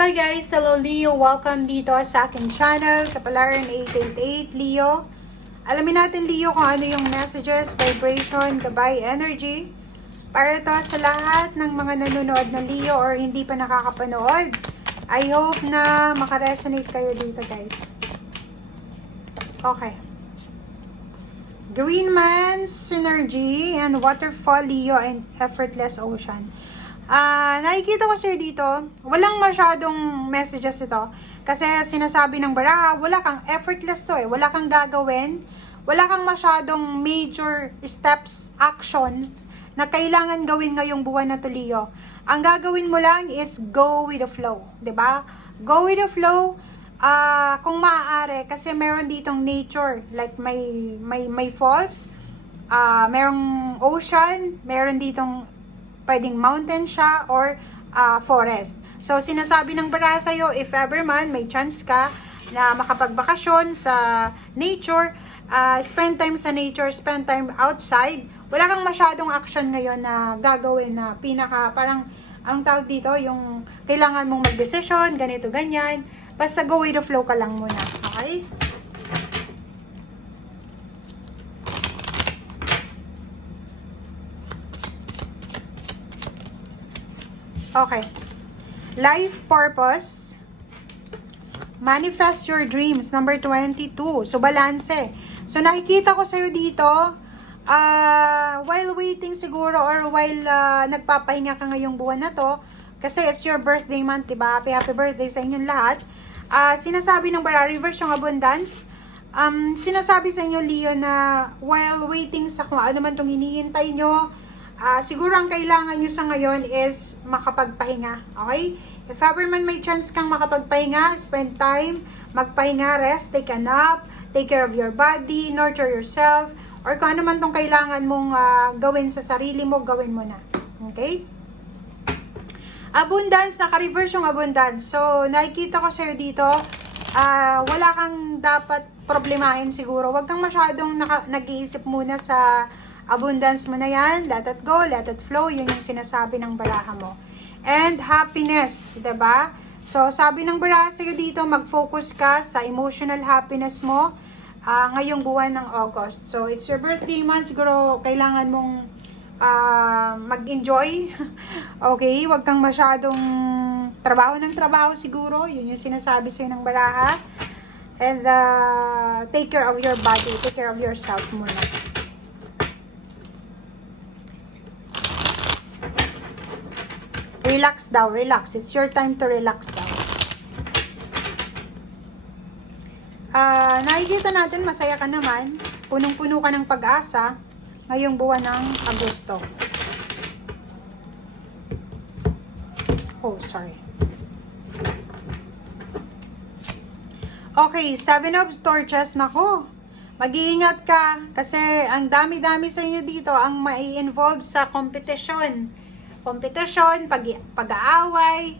Hello guys! Hello Leo! Welcome dito sa aking channel, sa Palaran 888 Leo. Alamin natin Leo kung ano yung messages, vibration, gabay, energy para to sa lahat ng mga nanonood na Leo or hindi pa nakakapanood. I hope na makaresonate kayo dito guys. Okay. Green Man, Synergy, and Waterfall Leo, and Effortless Ocean. Nakikita ko sir dito, walang masyadong messages ito. Kasi sinasabi ng baraha, wala kang effortless to eh. Wala kang gagawin. Wala kang masyadong major steps, actions na kailangan gawin ngayong buwan na to, Leo. Ang gagawin mo lang is go with the flow. 'Di ba? Go with the flow. Kung maaari, kasi meron ditong nature. Like may falls, merong ocean, meron ditong pwedeng mountain siya or forest. So, sinasabi ng baraha sa'yo, if ever man may chance ka na makapagbakasyon sa nature, spend time sa nature, spend time outside, wala kang masyadong action ngayon na gagawin na parang, anong tawag dito, yung kailangan mong mag-decision, ganito, ganyan. Basta go with the flow ka lang muna. Okay? Okay. Life purpose. Manifest your dreams. Number 22. So, balance. So, nakikita ko sa'yo dito, while waiting siguro or while nagpapahinga ka ngayong buwan na to, kasi it's your birthday month, diba? Happy birthday sa inyong lahat. Sinasabi ng bara, reverse yung abundance. Sinasabi sa inyo, Leo, na while waiting sa kung ano man itong hinihintay nyo, siguro ang kailangan nyo sa ngayon is makapagpahinga. Okay? If ever man may chance kang makapagpahinga, spend time, magpahinga, rest, take a nap, take care of your body, nurture yourself, or kung ano man itong kailangan mong gawin sa sarili mo, gawin mo na. Okay? Abundance, naka-reverse yung abundance. So, nakikita ko sa'yo dito, wala kang dapat problemahin siguro. Huwag kang masyadong nag-iisip muna sa abundance mo na yan. Let it go, let it flow. Yun yung sinasabi ng baraha mo. And happiness, diba? So, sabi ng baraha sa'yo dito, mag-focus ka sa emotional happiness mo ngayong buwan ng August. So, it's your birthday month. Siguro, kailangan mong mag-enjoy. Okay? Huwag kang masyadong trabaho ng trabaho siguro. Yun yung sinasabi sa'yo ng baraha. And take care of your body. Take care of yourself muna. Relax daw, relax. It's your time to relax daw. Nakikita natin, masaya ka naman. Punong-puno ka ng pag-asa ngayong buwan ng Agosto. Oh, sorry. Okay, 7 of Torches. Nako, mag-iingat ka kasi ang dami-dami sa inyo dito ang mai-involve sa competition. Competition, pag-aaway,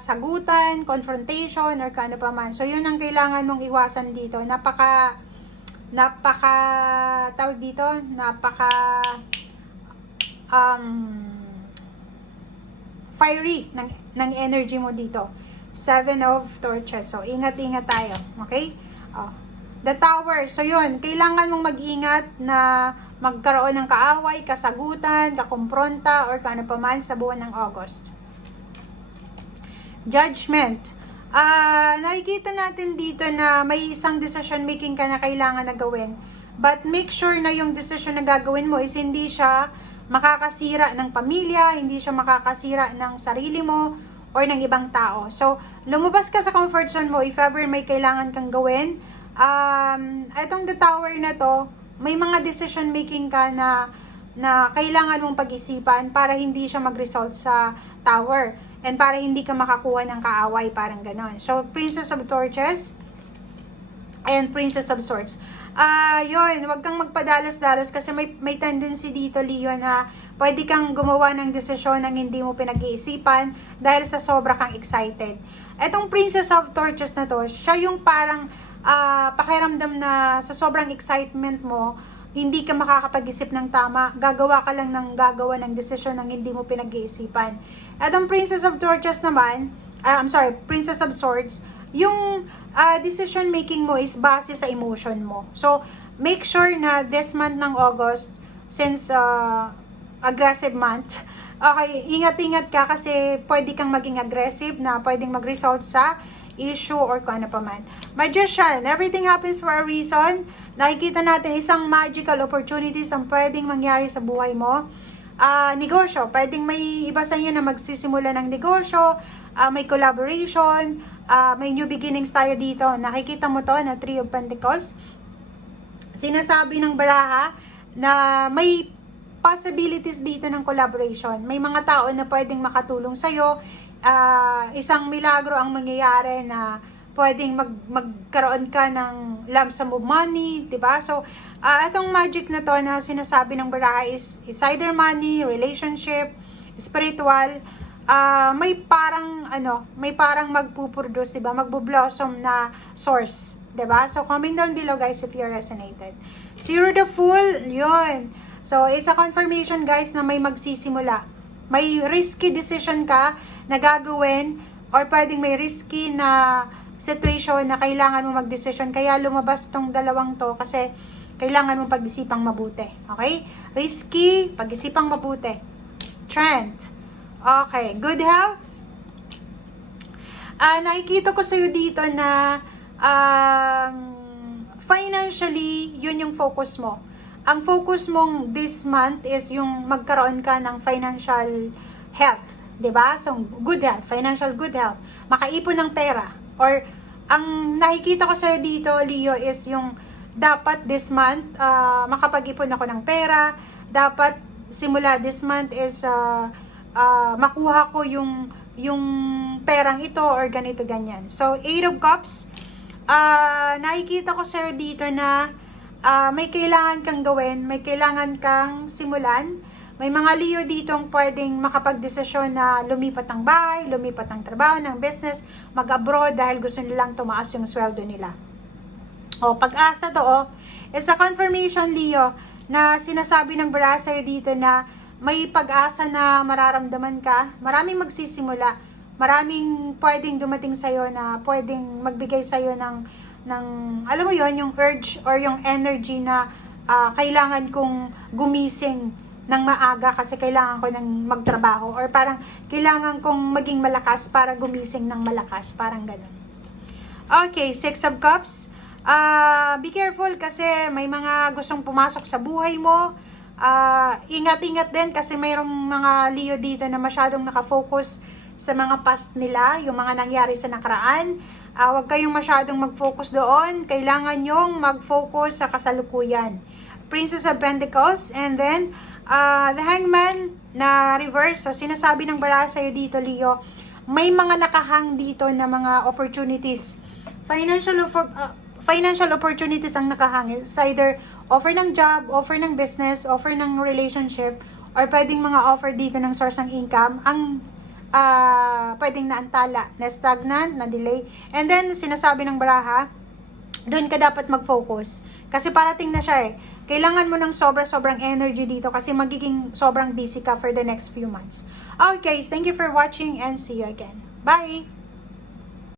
sagutan, confrontation, or kano pa man. So, yun ang kailangan mong iwasan dito. Tawag dito, fiery ng energy mo dito. 7 of Torches. So, ingat-ingat tayo. Okay? The Tower. So, yun. Kailangan mong mag-ingat na magkaroon ng kaaway, kasagutan, kakumpronta, or kano pa man sa buwan ng August. Judgment. Nakikita natin dito na may isang decision making ka na kailangan na gawin. But make sure na yung decision na gagawin mo is hindi siya makakasira ng pamilya, hindi siya makakasira ng sarili mo, or ng ibang tao. So, lumabas ka sa comfort zone mo if ever may kailangan kang gawin. Itong The Tower na to, may mga decision making ka na kailangan mong pag-isipan para hindi siya mag-result sa Tower and para hindi ka makakuha ng kaaway, parang ganon. So, Princess of Torches and Princess of Swords. Yun, wag kang magpadalos-dalos kasi may tendency dito, Leo, na pwede kang gumawa ng desisyon ng hindi mo pinag-iisipan dahil sa sobra kang excited. Etong Princess of Torches na to, siya yung parang pakiramdam na sa sobrang excitement mo, hindi ka makakapag-isip ng tama, gagawa ka lang ng gagawa ng desisyon ng hindi mo pinag-iisipan. Etong Princess of Torches naman, I'm sorry, Princess of Swords, yung decision making mo is base sa emotion mo. So, make sure na this month ng August, since aggressive month, okay, ingat-ingat ka kasi pwede kang maging aggressive na pwedeng mag-result sa issue or kung ano pa man. Magician, everything happens for a reason. Nakikita natin isang magical opportunities ang pwedeng mangyari sa buhay mo. Negosyo, pwedeng may iba sa inyo na magsisimula ng negosyo, may collaboration, may new beginnings tayo dito. Nakikita mo to na Three of Pentacles. Sinasabi ng baraha na may possibilities dito ng collaboration. May mga tao na pwedeng makatulong sa'yo. Isang milagro ang mangyayari na pwedeng magkaroon ka ng lump sum of money, diba? So, itong magic na to na sinasabi ng baraha is either money, relationship, spiritual, may parang magpuproduce, diba? Magbo-blossom na source, diba? So, comment down below guys if you resonated. Zero the Fool, yun. So, it's a confirmation guys na may magsisimula. May risky decision ka na gagawin or pwedeng may risky na situation na kailangan mo mag-decision. Kaya lumabas tong dalawang to kasi kailangan mo pag-isipang mabuti. Okay? Risky, pag-isipang mabuti. Strength. Okay. Good health. Nakikita ko sa'yo dito na financially, yun yung focus mo. Ang focus mong this month is yung magkaroon ka ng financial health. 'Di ba? So, good health, financial good health. Makaipon ng pera. Or, ang nakikita ko sa'yo dito, Leo, is yung dapat this month, makapag-ipon ako ng pera. Dapat, simula this month is, makuha ko yung perang ito or ganito, ganyan. So, Eight of Cups, nakikita ko sa'yo dito na may kailangan kang gawin, may kailangan kang simulan. May mga Leo ditong pwedeng makapag-desisyon na lumipat ng bahay, lumipat ng trabaho, ng business, mag-abroad dahil gusto nilang tumaas yung sweldo nila. O, pag-asa to, is a confirmation, Leo, na sinasabi ng baraha sa'yo dito na may pag-asa na mararamdaman ka, maraming magsisimula, maraming pwedeng dumating sa'yo na pwedeng magbigay sa'yo ng alam mo yon, yung urge or yung energy na kailangan kong gumising ng maaga kasi kailangan ko ng magtrabaho or parang kailangan kong maging malakas para gumising ng malakas, parang ganun. Okay, Six of Cups. Be careful kasi may mga gustong pumasok sa buhay mo. Ingat-ingat din kasi mayroong mga Leo dito na masyadong nakafocus sa mga past nila, yung mga nangyari sa nakaraan. Huwag kayong masyadong mag-focus doon. Kailangan nyong mag-focus sa kasalukuyan. Princess of Pentacles, and then the Hangman na reverse. So, sinasabi ng baraha sa'yo dito, Leo, may mga nakahang dito na mga opportunities. Financial opportunities ang nakahang. It's either offer ng job, offer ng business, offer ng relationship, or pwedeng mga offer dito ng source ng income. Ang pwedeng naantala, na stagnant, na delay. And then, sinasabi ng baraha, doon ka dapat mag-focus. Kasi parating na siya eh. Kailangan mo ng sobrang energy dito kasi magiging sobrang busy ka for the next few months. Okay, thank you for watching and see you again. Bye!